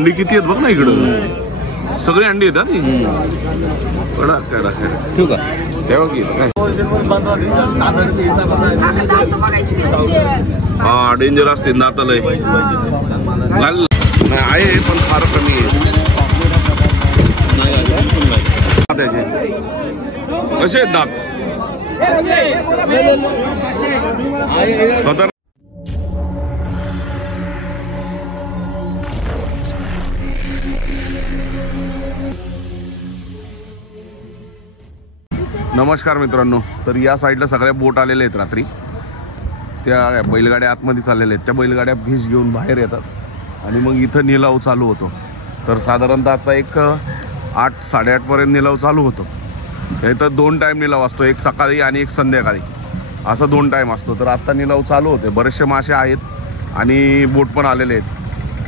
अंडी किती आहेत बघ ना इकडं, सगळी अंडी येतात नी. कडक कडक ठेवू का? ठेवा की काय. हा डेंजर असते दातालय घाल आहे पण फार कमी आहे. कसे आहेत दात? खतर. नमस्कार मित्रांनो. तर या साईडला सगळ्या बोट आलेल्या आहेत. रात्री त्या बैलगाड्या आतमध्ये चाललेल्या आहेत. त्या बैलगाड्या फिश घेऊन बाहेर येतात आणि मग इथं निलाव चालू होतो. तर साधारणतः आता एक 8-8:30 पर्यंत निलाव चालू होतो. इथं 2 टाईम निलाव असतो, एक सकाळी आणि एक संध्याकाळी, असं 2 टाईम असतो. तर आत्ता निलाव चालू होते. बरेचसे मासे आहेत आणि बोट पण आलेले आहेत.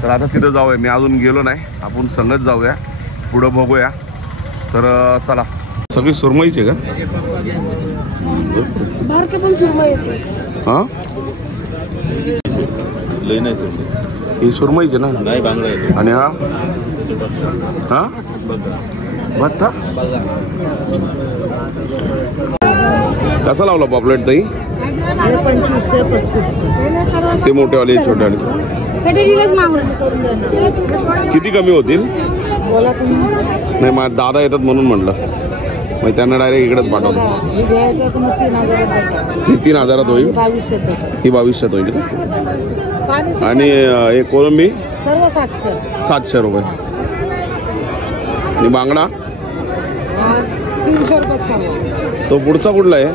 तर आता तिथं जाऊया. मी अजून गेलो नाही, आपण संगत जाऊया, पुढं बघूया. तर चला. सगळी सुरमईचे का? हां ही सुरमईचे ना? आणि हा हा भत्ता कसा लावला पॉपलेट ताई? 25-35. ते मोठेवाले छोटेवाले किती कमी होतील? नाही माझे दादा येतात म्हणून म्हटलं. मग त्यांना डायरेक्ट इकडेच पाठवतो. ही 3000 होईल, ही 2200 होईल. आणि हे कोळंबी 700 रुपये. आणि बांगडा 300 रुपये. तो पुढचा कुठला आहे?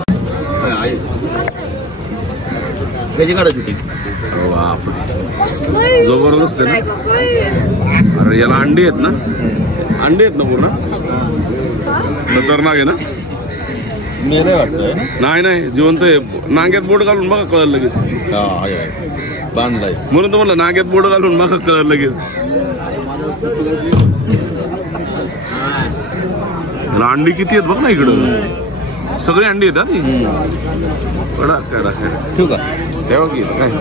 जबरदस्त आहे ना. अरे याला अंडी आहेत ना? अंडी आहेत ना पूर्ण? खतरनाक आहे ना? मेले वाटतंय. नाही नाही जिवंत आहे. नांग्यात बोट घालून बघा कळलं लगेच. बांधलाय म्हणून तर म्हणलं नांग्यात बोट घालून बघा कळलं लगेच. अंडी किती आहेत बघ ना इकडं, सगळी अंडी येतात नी. कडक कडक ठेवू का? ठेवा की काय.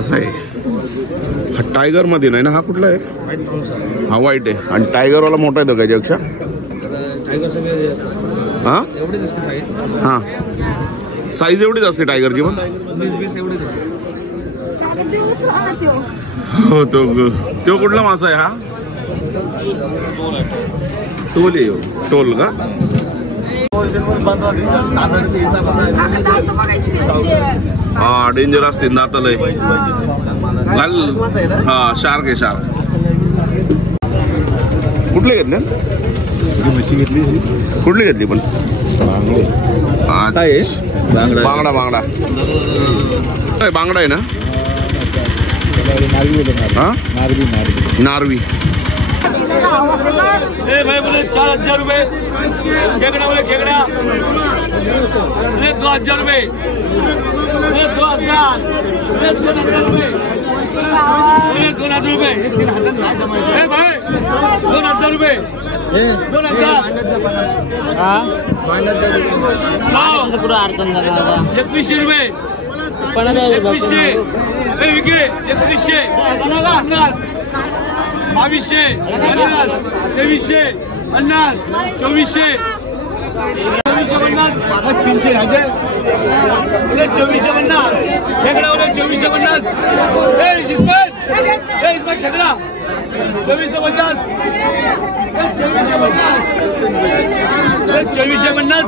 असं आहे. हा टायगर मध्ये नाही ना? हा कुठला आहे? हा व्हाईट आहे. आणि टायगरवाला मोठा आहे त्याच्यापेक्षा. हा हा साईज एवढीच असते टायगरची पण. हो तो कुठला मासा आहे हा? टोल आहे. टोल का? हा डेंजर असते दातालय घाल. हा शार्क आहे शार्क. कुठले घेतले? घेतली. कुठली घेतली पण? बांगडा बांगडा बांगडा आहे ना? हा नारवी. भाई बोले 4000 रुपये खेकड़ा, बोले खेकड़ा 2000 रुपये, 2000 रुपये, 2000 रुपये, 2000 रुपये, 2000 पुरा अडचण झाला. 2100 रुपये, 2100 विक्री, 2100 50, 2200 50, 2300 50, 2400 2450 खेकडा, बोले 2450. इसमें खेकडा 2450, 2450.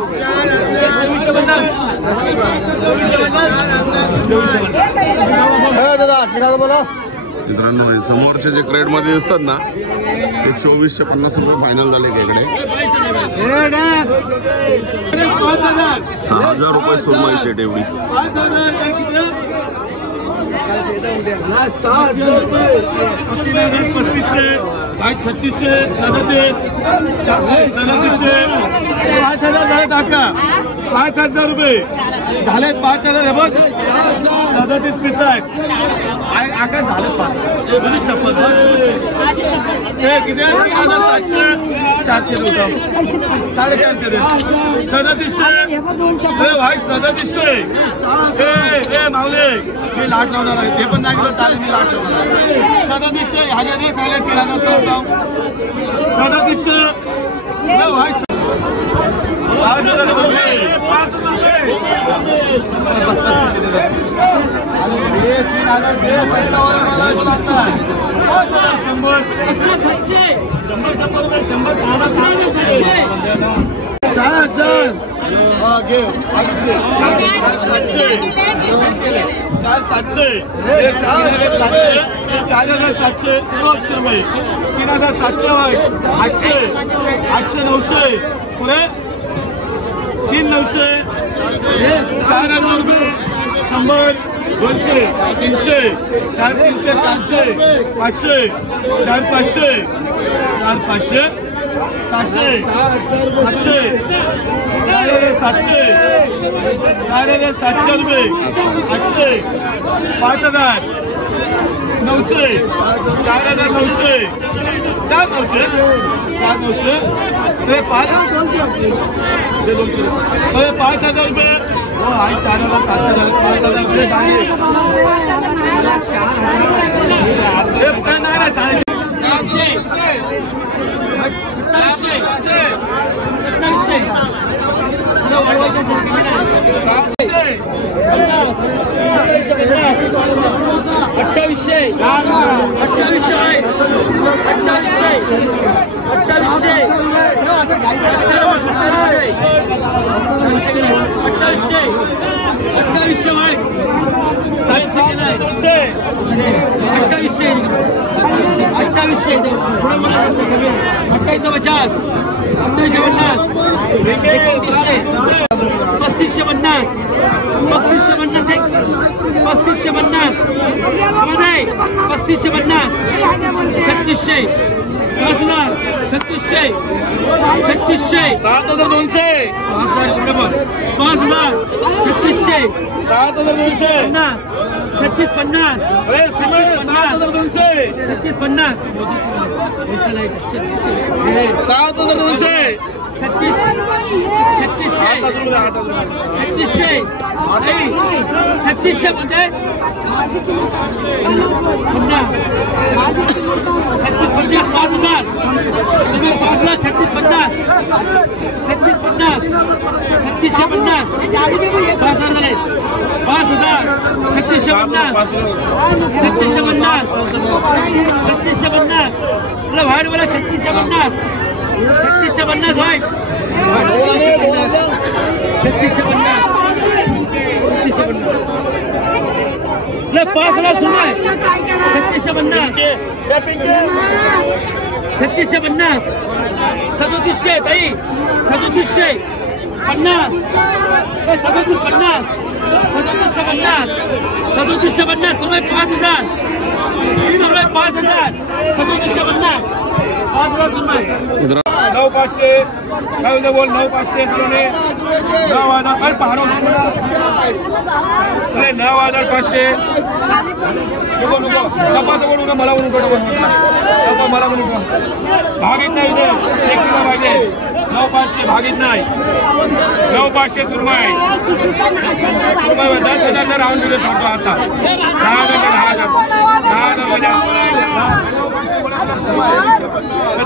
मित्रांनो समोरचे जे क्रेट मध्ये दिसतात ना ते 2450 रुपये फायनल झाले खेकडे. 6000 रुपये सुरमई शेट एवढी. 3600 5000 टाका. 5000 रुपये झाले. 5000 हे बघ 37 पीस आहेत. आकाश झालं म्हणजे शपथ हे किती 3700 400 रुपये 450 3700 हे भाई 3700 हे मावले मी लाट लावणार आहे ते पण नाही केलं चालेल मी लाट लावणार 3700 ह्याच्या नाही सांगले 3700 हे भाई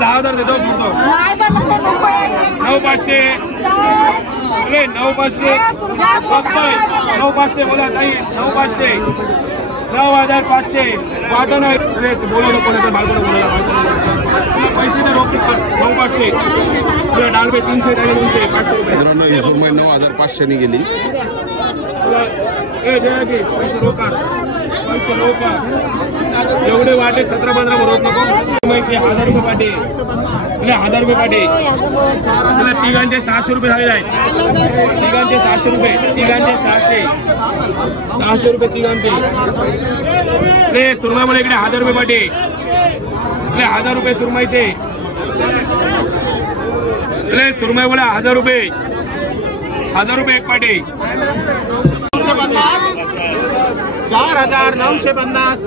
10,000 देतो फक्त 9,500 9,500 फक्त 9,500 बोला ताई 9,500 9,500 वाटण बोलवलं कोणाचं बालकोण बोलायला पैसे तर रोख 9,500 डाल पे 300 डाले 200 500 रुपये मित्रांनो ही सुरमई 9,500 ने गेली पैसे रोका एवढे वाटे 17-15 रोक नको सुरमईचे 1,000 रुपये पाटे 1,000 रुपये पाटे तिघांचे 600 रुपये झालेले आहेत तिघांचे 600 रुपये तिघांचे 600 रुपये तिघांचे सुरमईमध्ये इकडे 1,000 रुपये पाटे 1,000 रुपये सुरमईचे सुरमई बोला 1,000 रुपये 1,000 रुपये एक पाटे 4,950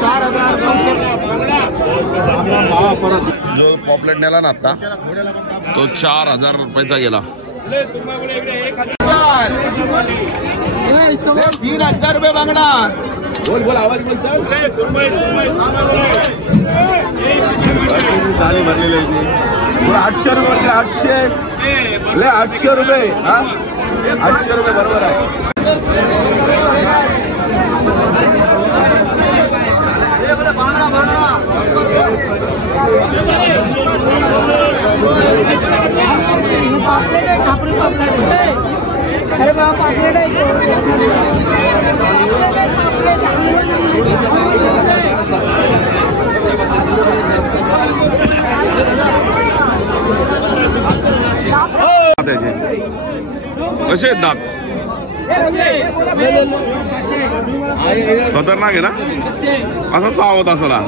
4,900 जो पॉपलेट नेला ना आता तो 4,000 रुपयाचा गेला. 3,000 रुपये बांगडा. बोल आवाज बोल. चाली भरलेली आहे 800 रुपये. 800 रुपये. 800 रुपये बरोबर आहे. अरे बाबा पापलेट आहे कसे आहेत दात? खतरनाक आहे ना. असा चावत असला.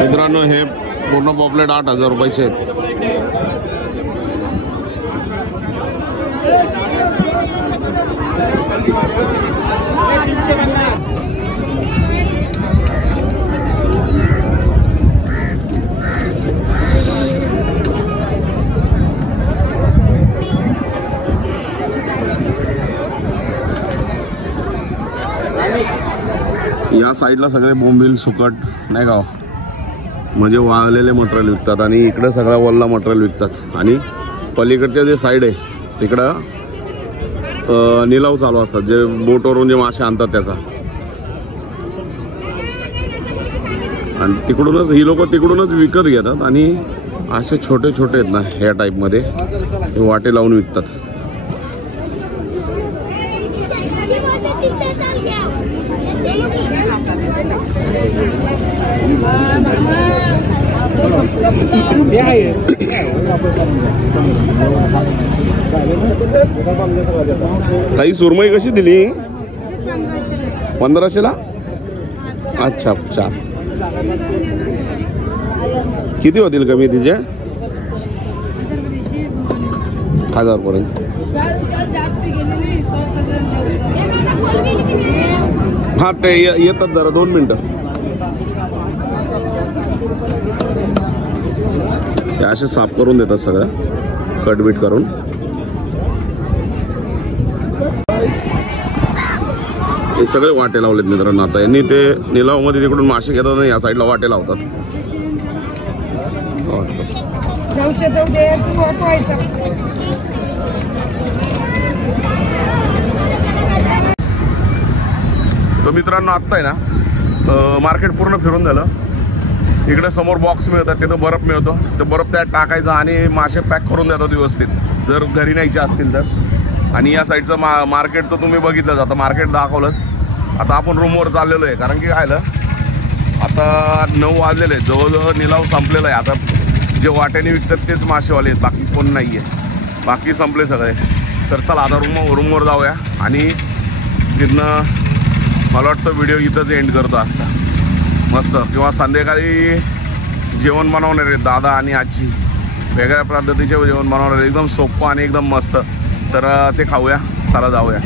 मित्रांनो हे पूर्ण पॉपलेट 8,000 रुपयाचे आहेत. या साईडला सगळे बोंबील सुकट नाही का म्हणजे वाळलेले मटेरियल विकतात आणि इकडे सगळा वल्ला मटेरियल विकतात. आणि पलीकडचे जे साईड आहे तिकडं निलाव चालू असतात जे बोटवरून जे मासे आणतात त्याचा. आणि तिकडूनच ही लोक तिकडूनच विकत घेतात आणि असे छोटे छोटे आहेत ना ह्या टाईपमध्ये हे वाटे लावून विकतात. ताई सुरमई कशी दिली? 1500ला. अच्छा 4. किती होतील कमी तिचे? 1000 पर्यंत. हा ते येतात जरा 2 मिनिटं. ते असे साफ करून देतात सगळं कटबीट करून. हे सगळे वाटे लावलेत मित्रांनो. आता यांनी ते निलावमध्ये तिकडून मासे घेतात आणि या साईडला वाटे लावतात. तर मित्रांनो आत्ता आहे ना मार्केट पूर्ण फिरून झालं. इकडे समोर बॉक्स मिळतात तिथं बर्फ मिळतो. तर बर्फ त्यात टाकायचा आणि मासे पॅक करून देतात व्यवस्थित जर घरी न्यायचे असतील तर. आणि या साईडचं मार्केट तर तुम्ही बघितलं जातं. मार्केट दाखवलंच. आता आपण रूमवर चाललेलो आहे कारण की काय झालं आता 9 वाजलेले आहेत. जवळजवळ निलाव संपलेला आहे. आता जे वाट्याने विकतात तेच मासेवाले आहेत. बाकी कोण नाही आहे. बाकी संपले सगळे. तर चला आता रूमवर जाऊया आणि तिथनं मला वाटतं व्हिडिओ इथंच एंड करतो आजचा. मस्त किंवा संध्याकाळी जेवण बनवणार आहेत दादा आणि आजी. वेगळ्या पद्धतीचे जेवण बनवणार आहेत. एकदम सोपं आणि एकदम मस्त. तर ते खाऊया. चला जाऊया.